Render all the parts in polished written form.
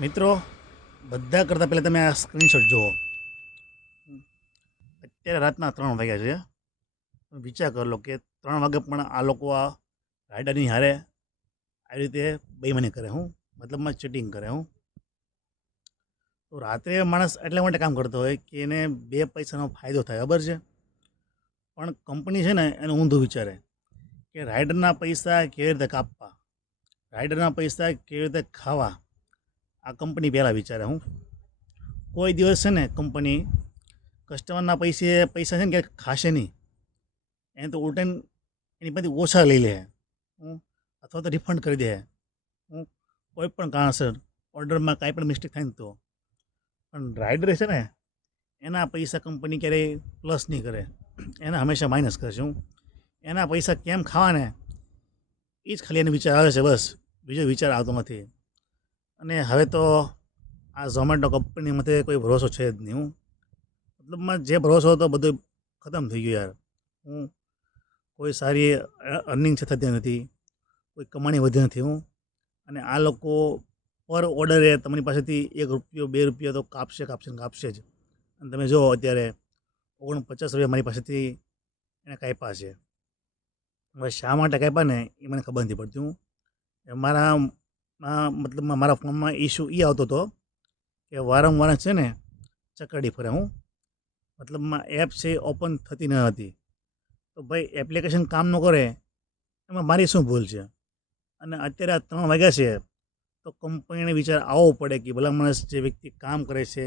મિત્રો, બધા કરતાં પહેલાં તમે આ સ્ક્રીનશોટ જુઓ. અત્યારે રાતના 3 વાગ્યા છે. વિચાર કરી લો કે 3 વાગે પણ આ લોકો આ રાઇડરની હારે આવી રીતે બેઈમાની કરે. મતલબમાં ચીટિંગ કરે. તો રાત્રે માણસ એટલા માટે કામ કરતો હોય કે એને 2 પૈસાનો ફાયદો થાય, ખબર છે. પણ કંપની છે ને એનું ઊંધું વિચારે કે રાઇડરના પૈસા કેવી રીતે કાપવા, રાઇડરના પૈસા કેવી રીતે ખાવા, આ કંપની પહેલાં વિચારે. કોઈ દિવસ છે ને કંપની કસ્ટમરના પૈસા છે ને કે ખાશે નહીં. એને તો ઉલટાને એની પાસેથી ઓછા લઈ લે, અથવા તો રિફંડ કરી દે. કોઈ પણ કારણસર ઓર્ડરમાં કાંઈ પણ મિસ્ટેક થાય ને તો. પણ રાઇડર છે ને એના પૈસા કંપની ક્યારેય પ્લસ નહીં કરે, એના હંમેશા માઇનસ કરશે. એના પૈસા કેમ ખાવાને એ જ ખાલી એને વિચાર આવે છે, બસ બીજો વિચાર આવતો નથી. અને હવે તો આ ઝોમેટો કંપનીમાંથી કોઈ ભરોસો છે જ નહીં. મતલબમાં જે ભરોસો હતો બધો ખતમ થઈ ગયો યાર. કોઈ સારી અર્નિંગ છે થતી નથી, કોઈ કમાણી વધી નથી. અને આ લોકો પર ઓર્ડરે તમારી પાસેથી ₹1 ₹2 તો કાપશે ને કાપશે જ. અને તમે જુઓ અત્યારે ₹49 મારી પાસેથી એને કાપ્યા છે. હવે શા માટે કાપ્યા ને એ મને ખબર નથી પડતી. મતલબમાં મારા ફોનમાં ઇસ્યુ એ આવતો હતો કે વારંવાર છે ને ચકરડી ફરે. મતલબમાં એપ છે ઓપન થતી ન હતી. તો ભાઈ એપ્લિકેશન કામ ન કરે એમાં મારી શું ભૂલ છે. અને અત્યારે આ 3 વાગ્યા છે તો કંપનીને વિચાર આવવો પડે કે ભલા માણસ જે વ્યક્તિ કામ કરે છે,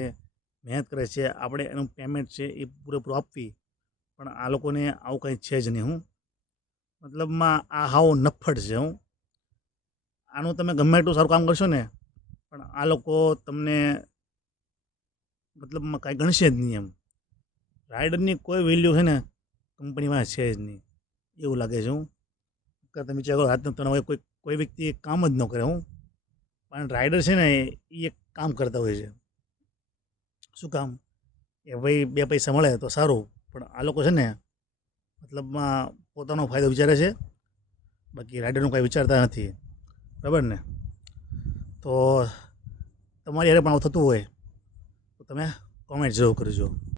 મહેનત કરે છે, આપણે એનું પેમેન્ટ છે એ પૂરેપૂરું આપવી. પણ આ લોકોને આવું કંઈ છે જ નહીં. મતલબમાં આ હાવ નફ્ફટ છે. આનું તમે ગમે એટલું સારું કામ કરશો ને પણ આ લોકો તમને મતલબમાં કાંઈ ગણશે જ નહીં. રાઇડરની કોઈ વેલ્યુ છે ને કંપનીમાં છે જ નહીં એવું લાગે છે. તમે વિચાર કરો રાતના 3 વાગે કોઈ વ્યક્તિ કામ જ ન કરે. પણ રાઇડર છે ને એ એક કામ કરતા હોય છે. શું કામ? એ ભાઈ 2 પૈસા મળે તો સારું, પણ આ લોકો છે ને મતલબમાં પોતાનો ફાયદો વિચારે છે, બાકી રાઇડરનું કાંઈ વિચારતા નથી. બરાબર ને? તો તમારી હારે પણ આવું થતું હોય તો તમે કોમેન્ટ જરૂર કરજો.